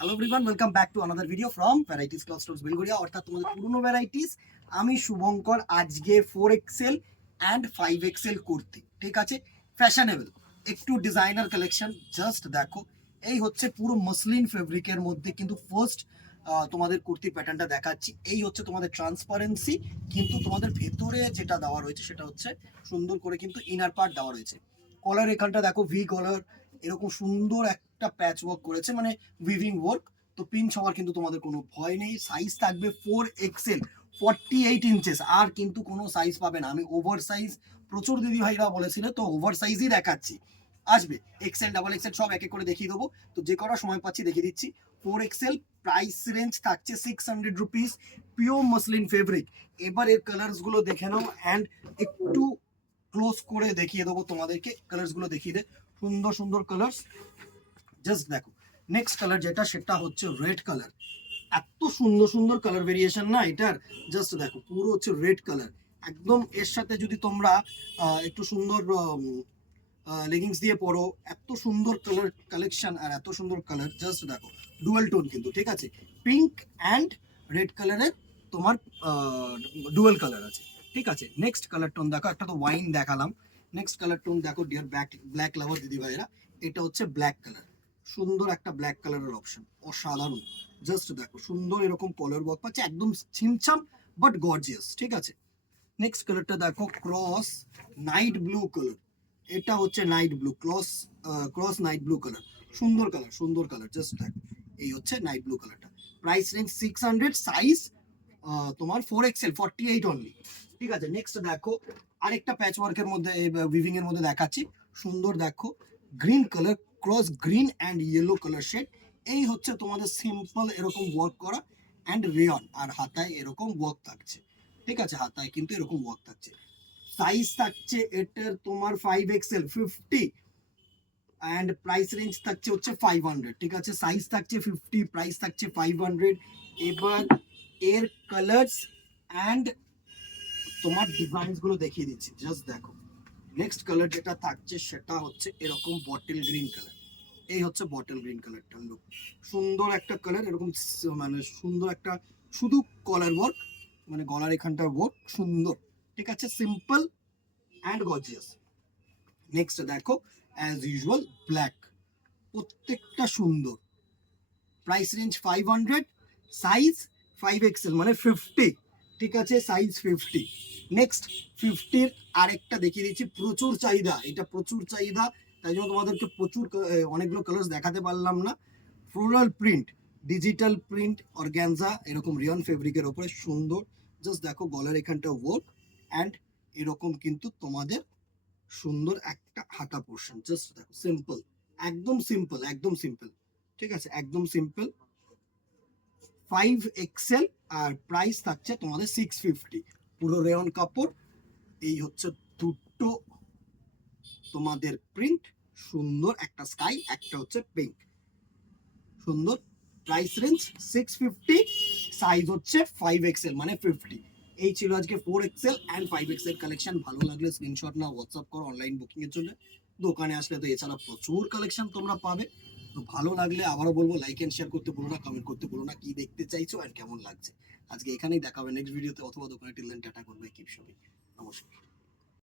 Hello everyone, welcome back to another video from varieties cloth stores Belgharia, অর্থাৎ তোমাদের পুরনো varieties. আমি শুভঙ্কর আজকে 4XL অ্যান্ড 5XL কুর্তি, ঠিক আছে, ফ্যাশনেবল একটু ডিজাইনার কালেকশন। জাস্ট দেখো, এই হচ্ছে পুরো মসলিন ফেব্রিকের মধ্যে কিন্তু ফার্স্ট তোমাদের কুর্তি প্যাটার্নটা দেখাচ্ছি। এই হচ্ছে তোমাদের ট্রান্সপারেন্সি, কিন্তু তোমাদের ভেতরে যেটা দেওয়া রয়েছে সেটা হচ্ছে সুন্দর করে কিন্তু ইনার পার্ট দেওয়া রয়েছে। কলার এখানটা দেখো ভি কলার, এরকম সুন্দর একটা প্যাচ ওয়ার্ক করেছে, মানে উইভিং ওয়ার্ক। তো পিঞ্চ হওয়ার কিন্তু তোমাদের কোনো ভয় নেই। সাইজ থাকবে 4XL 48 ইঞ্চেস, আর কিন্তু কোনো সাইজ পাবে না। আমি ওভার সাইজ প্রচুর দিদি ভাইরা বলেছিল, তো ওভার সাইজই দেখাচ্ছি। আসবে এক্সেল ডাবল এক্সেল সব এক এক করে দেখিয়ে দেবো। তো যে কটা সময় পাচ্ছি দেখিয়ে দিচ্ছি। 4XL প্রাইস রেঞ্জ থাকছে 600 রুপিস, পিওর মসলিন ফেব্রিক। এবার এর কালার্স গুলো দেখে নাও অ্যান্ড একটু ক্লোজ করে দেখিয়ে দেবো তোমাদেরকে। কালার্স গুলো দেখিয়ে দে, সুন্দর সুন্দর কালার্স। জাস্ট দেখো, নেক্সট কালার যেটা সেটা হচ্ছে রেড কালার। এত সুন্দর সুন্দর কালার ভেরিয়েশন না এটার। জাস্ট দেখো, পুরো হচ্ছে রেড কালার একদম। এর সাথে যদি তোমরা একটু সুন্দর লেগিংস দিয়ে পরো, এত সুন্দর কালার কালেকশন আর এত সুন্দর কালার। জাস্ট দেখো, ডুয়াল টোন কিন্তু, ঠিক আছে, পিঙ্ক অ্যান্ড রেড কালারের তোমার ডুয়াল কালার আছে, ঠিক আছে। নেক্সট কালার টোন দেখো, একটা তো ওয়াইন দেখালাম। নেক্সট কালার টোন দেখো ডিয়ার ব্ল্যাক লাভার দিদি ভাইরা, এটা হচ্ছে ব্ল্যাক কালার। সুন্দর একটা ব্ল্যাক কালারের অপশন, অসাধারণ। জাস্ট দেখো, সুন্দর এরকম কলার ওয়ার্ক পাচ্ছে, একদম ছিমছাম বাট গর্জিয়াস, ঠিক আছে। নেক্সট কালারটা দেখো, ক্রস নাইট ব্লু কালার। এটা হচ্ছে night blue, cross night blue colour. সুন্দর কালার, সুন্দর কালার। জাস্ট দেখো, এই হচ্ছে নাইট ব্লু কালারটা। প্রাইস রেঞ্জ 600, সাইজ তোমার 4XL 48 অনলি, ঠিক আছে। নেক্সট দেখো, আরেকটা প্যাচ ওয়ার্কের মধ্যে উইভিং এর মধ্যে দেখাচ্ছি। সুন্দর দেখো, green colour, cross green and yellow colour shade. এই হচ্ছে তোমাদের সিম্পল এরকম ওয়ার্ক করা অ্যান্ড রেয়ন, আর হাতায় এরকম ওয়ার্ক থাকছে, ঠিক আছে। হাতায় কিন্তু এরকম ওয়ার্ক থাকছে। সাইজ থাকছে এটার তোমার 5XL 50 অ্যান্ড প্রাইস রেঞ্জ থাকছে হচ্ছে 500, ঠিক আছে। সাইজ থাকছে 50, প্রাইস থাকছে 500। এবার এর কালার্স অ্যান্ড তোমার ডিজাইনস গুলো দেখিয়ে দিচ্ছি। জাস্ট দেখো, নেক্সট কালার যেটা থাকছে সেটা হচ্ছে এরকম বটল গ্রিন কালার। এই হচ্ছে বটল গ্রিন কালারটা লুক। সুন্দর একটা কালার, এরকম মানে সুন্দর একটা শুধু কলার ওয়ার্ক, মানে গলার এখানটা ওয়ার্ক সুন্দর, ঠিক আছে, সিম্পল অ্যান্ড গর্জিয়াস। নেক্সট দেখো, অ্যাজ ইউজুয়াল ব্ল্যাক, প্রত্যেকটা সুন্দর। প্রাইস রেঞ্জ 500, সাইজ 5XL মানে 50, ঠিক আছে, সাইজ 50। নেক্সট 50-র আরেকটা দেখিয়ে দিচ্ছি, প্রচুর চাহিদা, এটা প্রচুর চাহিদা, তাই জন্য তোমাদেরকে প্রচুর অনেকগুলো কালার্স দেখাতে পারলাম না। Floral print, digital print, organza, এরকম রিয়ন ফেব্রিকের ওপরে সুন্দর। জাস্ট দেখো, গলার এখানটা ওয়ার্ক অ্যান্ড এরকম কিন্তু তোমাদের সুন্দর একটা হাতা পোর্শন। জাস্ট দেখো, সিম্পল, একদম সিম্পল, একদম সিম্পল, ঠিক আছে, একদম সিম্পল। 5XL আর প্রাইস থাকছে তোমাদের 650, পুরো রেয়ন কাপড়। এই হচ্ছে দুটো তোমাদের প্রিন্ট, সুন্দর একটা স্কাই, একটা হচ্ছে পিঙ্ক, সুন্দর। প্রাইস রেঞ্জ 650, সাইজ হচ্ছে 5XL মানে 50। এই ছিল আজকে 4XL অ্যান্ড 5XL কালেকশন। ভালো লাগলে স্ক্রিনশট না হোয়াটসঅ্যাপ করো অনলাইন বুকিং এর জন্য। দোকানে আসলে তো এছাড়া প্রচুর কালেকশন তোমরা পাবে। তো ভালো লাগলে আবারও বলবো, লাইক এন্ড শেয়ার করতে বলো না, কমেন্ট করতে বলো না, কি দেখতে চাইছো আর কেমন লাগছে। আজকে এখানেই দেখা হবে নেক্সট ভিডিওতে, অথবা দোকানে। Till then tata, good bye, keep shopping, নমস্কার।